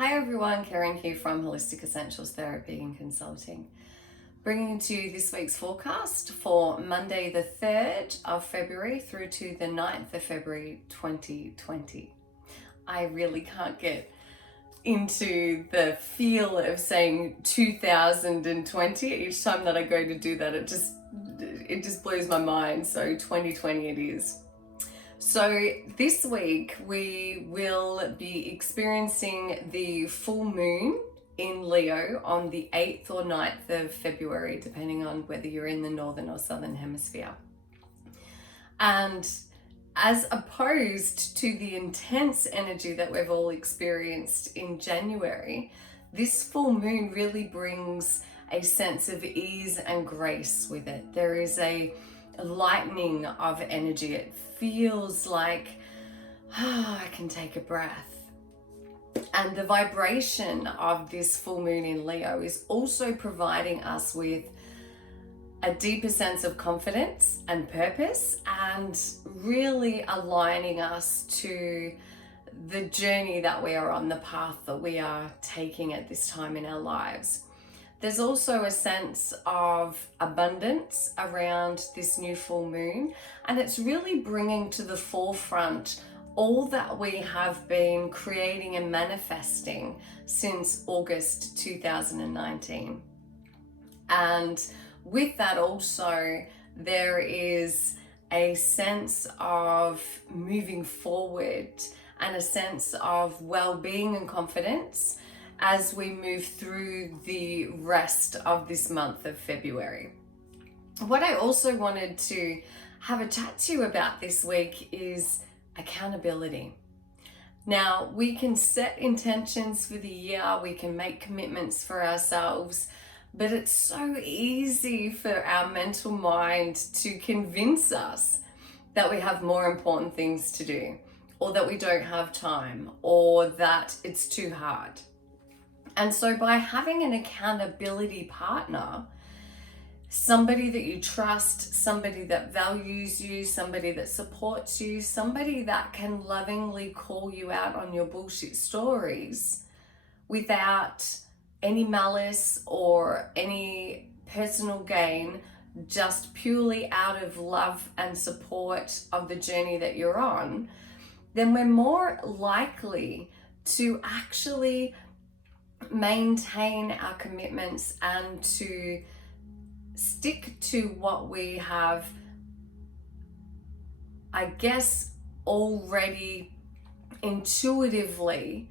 Hi everyone, Karen here from Holistic Essentials Therapy and Consulting, bringing to you this week's forecast for Monday the 3rd of February through to the 9th of February 2020. I really can't get into the feel of saying 2020 each time that I go to do that. It just blows my mind. So 2020 it is. So this week we will be experiencing the full moon in Leo on the 8th or 9th of February, depending on whether you're in the northern or southern hemisphere. And as opposed to the intense energy that we've all experienced in January, this full moon really brings a sense of ease and grace with it. There is a lightening of energy. It feels like, I can take a breath. And the vibration of this full moon in Leo is also providing us with a deeper sense of confidence and purpose, and really aligning us to the journey that we are on, the path that we are taking at this time in our lives. There's also a sense of abundance around this new full moon, and it's really bringing to the forefront all that we have been creating and manifesting since August 2019. And with that also, there is a sense of moving forward and a sense of well-being and confidence as we move through the rest of this month of February. What I also wanted to have a chat to you about this week is accountability. Now, we can set intentions for the year, we can make commitments for ourselves, but it's so easy for our mental mind to convince us that we have more important things to do, or that we don't have time, or that it's too hard. And so by having an accountability partner, somebody that you trust, somebody that values you, somebody that supports you, somebody that can lovingly call you out on your bullshit stories without any malice or any personal gain, just purely out of love and support of the journey that you're on, then we're more likely to actually maintain our commitments and to stick to what we have, I guess, already intuitively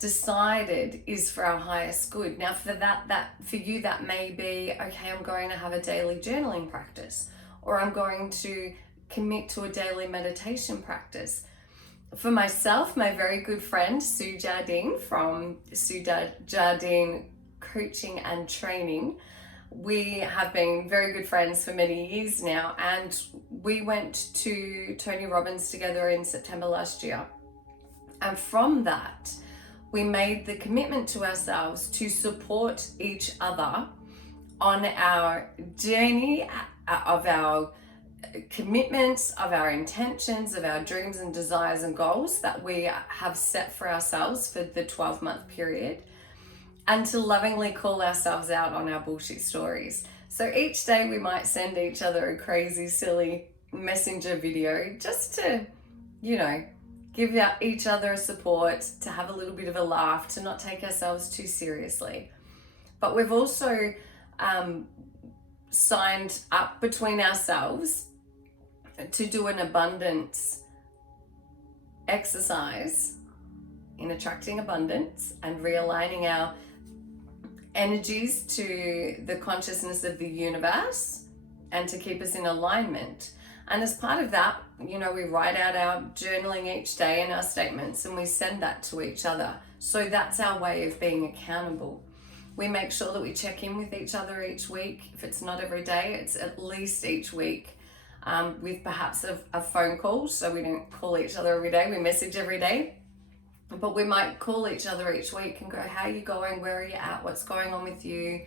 decided is for our highest good. Now for for you that may be, okay, I'm going to have a daily journaling practice, or I'm going to commit to a daily meditation practice. For myself, my very good friend Sue Jardine from Sue Jardine Coaching and Training, we have been very good friends for many years now, and we went to Tony Robbins together in September last year. And from that, we made the commitment to ourselves to support each other on our journey of our commitments, of our intentions, of our dreams and desires and goals that we have set for ourselves for the 12-month period, and to lovingly call ourselves out on our bullshit stories. So each day we might send each other a crazy, silly messenger video just to, give each other a support, to have a little bit of a laugh, to not take ourselves too seriously. But we've also signed up between ourselves to do an abundance exercise in attracting abundance and realigning our energies to the consciousness of the universe and to keep us in alignment. And as part of that, we write out our journaling each day and our statements, and we send that to each other. So that's our way of being accountable. We make sure that we check in with each other each week. If it's not every day, it's at least each week, with perhaps a phone call. So we don't call each other every day, we message every day. But we might call each other each week and go, how are you going? Where are you at? What's going on with you?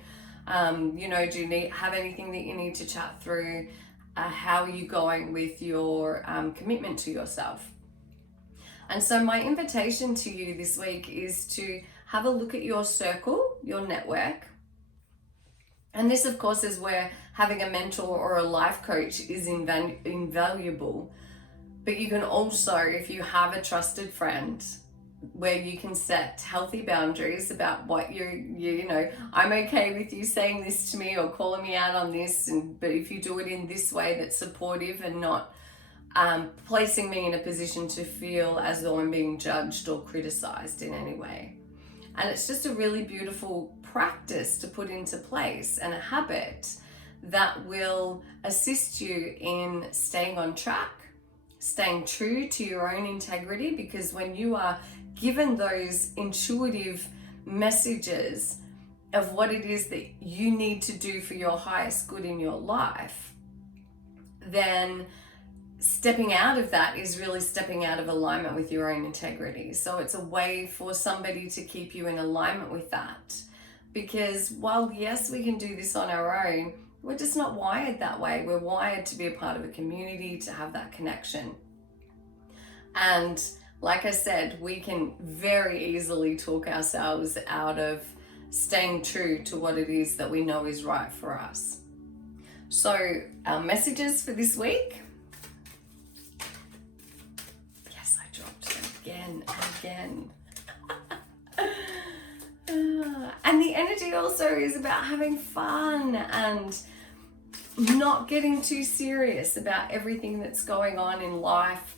Do you have anything that you need to chat through? How are you going with your commitment to yourself? And so my invitation to you this week is to have a look at your circle, your network. And this, of course, is where having a mentor or a life coach is invaluable. But you can also, if you have a trusted friend, where you can set healthy boundaries about what you know, I'm okay with you saying this to me or calling me out on this, but if you do it in this way that's supportive and not placing me in a position to feel as though I'm being judged or criticized in any way. And it's just a really beautiful practice to put into place, and a habit that will assist you in staying on track, staying true to your own integrity, because when you are given those intuitive messages of what it is that you need to do for your highest good in your life, then stepping out of that is really stepping out of alignment with your own integrity. So it's a way for somebody to keep you in alignment with that. Because while, yes, we can do this on our own, we're just not wired that way. We're wired to be a part of a community, to have that connection. And like I said, we can very easily talk ourselves out of staying true to what it is that we know is right for us. So our messages for this week. Yes, I dropped it again and again. And the energy also is about having fun and not getting too serious about everything that's going on in life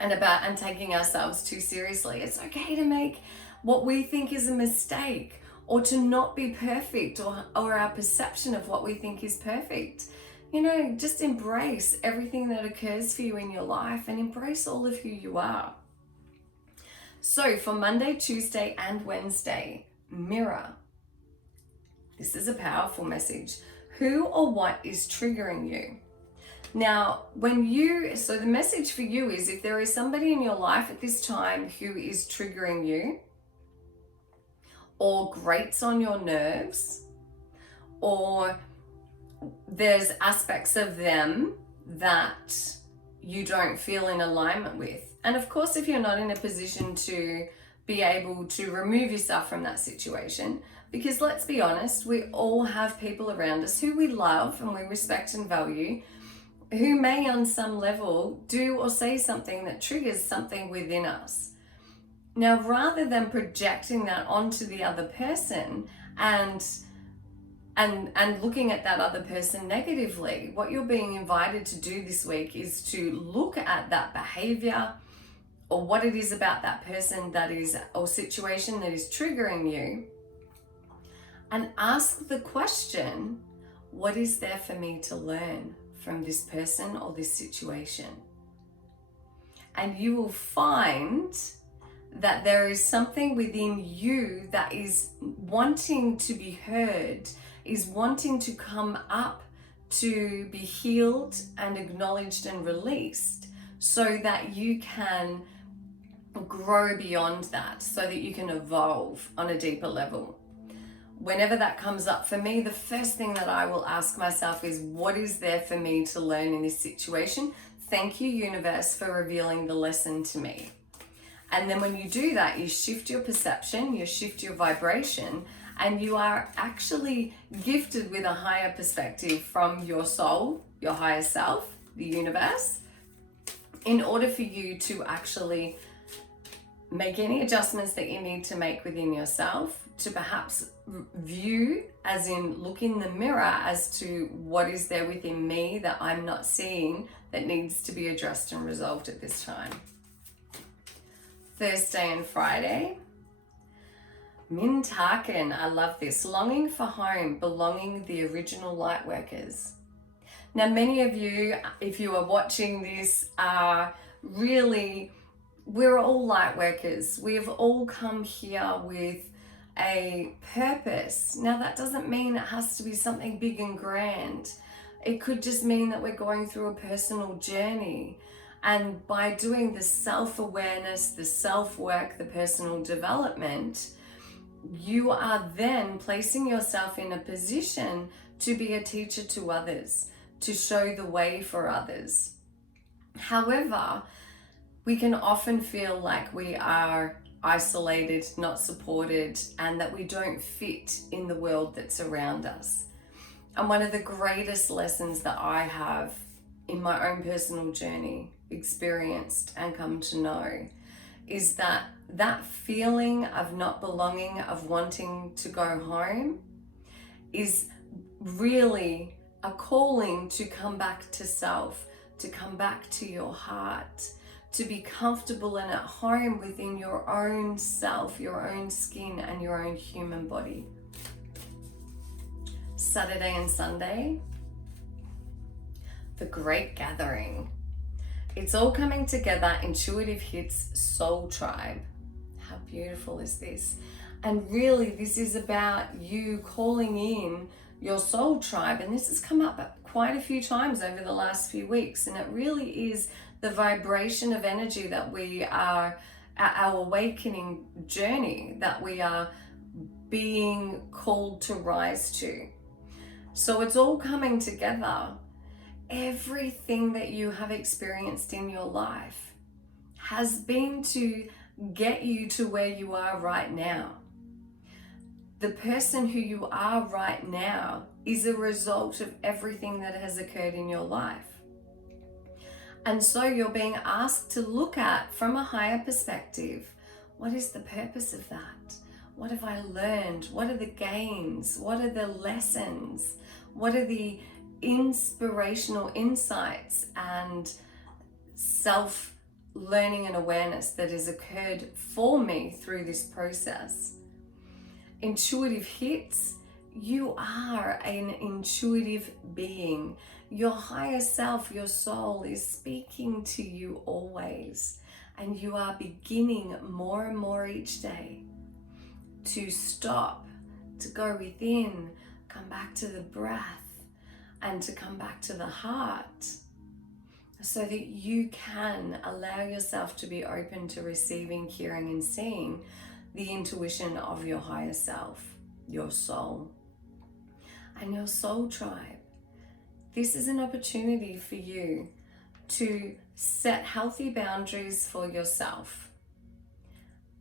and taking ourselves too seriously. It's okay to make what we think is a mistake, or to not be perfect, or our perception of what we think is perfect. You know, just embrace everything that occurs for you in your life and embrace all of who you are. So for Monday, Tuesday, and Wednesday, mirror. This is a powerful message. Who or what is triggering you? Now, so the message for you is, if there is somebody in your life at this time who is triggering you, or grates on your nerves, or there's aspects of them that you don't feel in alignment with. And of course, if you're not in a position to be able to remove yourself from that situation, because let's be honest, we all have people around us who we love and we respect and value, who may on some level do or say something that triggers something within us. Now, rather than projecting that onto the other person and looking at that other person negatively, what you're being invited to do this week is to look at that behavior or what it is about that person that is, or situation that is triggering you, and ask the question, what is there for me to learn from this person or this situation? And you will find that there is something within you that is wanting to be heard, is wanting to come up to be healed and acknowledged and released, so that you can grow beyond that, so that you can evolve on a deeper level. Whenever that comes up for me, the first thing that I will ask myself is, what is there for me to learn in this situation? Thank you, universe, for revealing the lesson to me. And then when you do that, you shift your perception, you shift your vibration, and you are actually gifted with a higher perspective from your soul, your higher self, the universe, in order for you to actually make any adjustments that you need to make within yourself, to perhaps view, as in look in the mirror as to what is there within me that I'm not seeing that needs to be addressed and resolved at this time. Thursday and Friday, Mintakan, I love this. Longing for home, belonging, the original light workers. Now, many of you, if you are watching this, are really, we're all light workers. We have all come here with a purpose. Now, that doesn't mean it has to be something big and grand. It could just mean that we're going through a personal journey. And by doing the self-awareness, the self-work, the personal development, you are then placing yourself in a position to be a teacher to others, to show the way for others. However, we can often feel like we are isolated, not supported, and that we don't fit in the world that's around us. And one of the greatest lessons that I have in my own personal journey experienced and come to know is that that feeling of not belonging, of wanting to go home, is really a calling to come back to self, to come back to your heart, to be comfortable and at home within your own self, your own skin, and your own human body. Saturday and Sunday, the Great Gathering. It's all coming together. Intuitive Hits Soul Tribe. How beautiful is this? And really, this is about you calling in your soul tribe. And this has come up quite a few times over the last few weeks. And it really is the vibration of energy that we are, our awakening journey, that we are being called to rise to. So it's all coming together. Everything that you have experienced in your life has been to get you to where you are right now. The person who you are right now is a result of everything that has occurred in your life. And so you're being asked to look at, from a higher perspective, what is the purpose of that? What have I learned? What are the gains? What are the lessons? What are the inspirational insights and self-learning and awareness that has occurred for me through this process? Intuitive Hits, you are an intuitive being. Your higher self, your soul, is speaking to you always, and you are beginning more and more each day to stop, to go within, come back to the breath, and to come back to the heart, so that you can allow yourself to be open to receiving, hearing, and seeing the intuition of your higher self, your soul, and your soul tribe. This is an opportunity for you to set healthy boundaries for yourself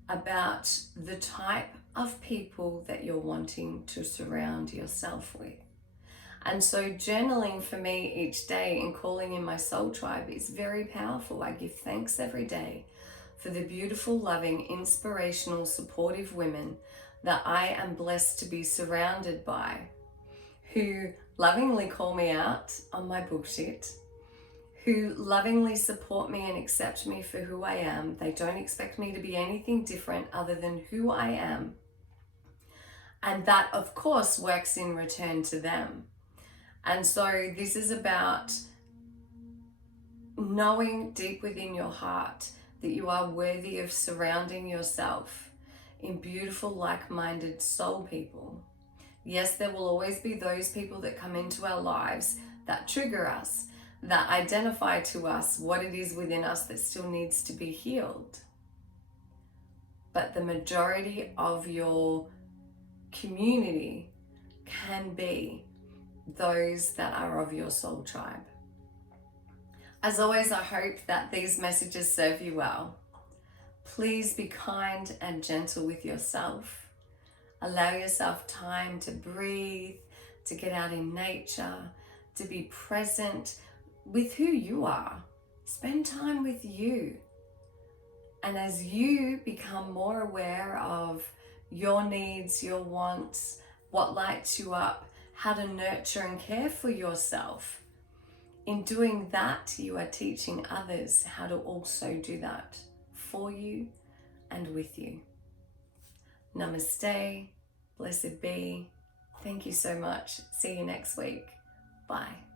about the type of people that you're wanting to surround yourself with. And so journaling for me each day and calling in my soul tribe is very powerful. I give thanks every day for the beautiful, loving, inspirational, supportive women that I am blessed to be surrounded by, who lovingly call me out on my bullshit, who lovingly support me and accept me for who I am. They don't expect me to be anything different other than who I am. And that, of course, works in return to them. And so this is about knowing deep within your heart that you are worthy of surrounding yourself in beautiful, like-minded soul people. Yes, there will always be those people that come into our lives that trigger us, that identify to us what it is within us that still needs to be healed. But the majority of your community can be those that are of your soul tribe. As always, I hope that these messages serve you well. Please be kind and gentle with yourself. Allow yourself time to breathe, to get out in nature, to be present with who you are. Spend time with you. And as you become more aware of your needs, your wants, what lights you up, how to nurture and care for yourself, in doing that, you are teaching others how to also do that for you and with you. Namaste. Blessed be. Thank you so much. See you next week. Bye.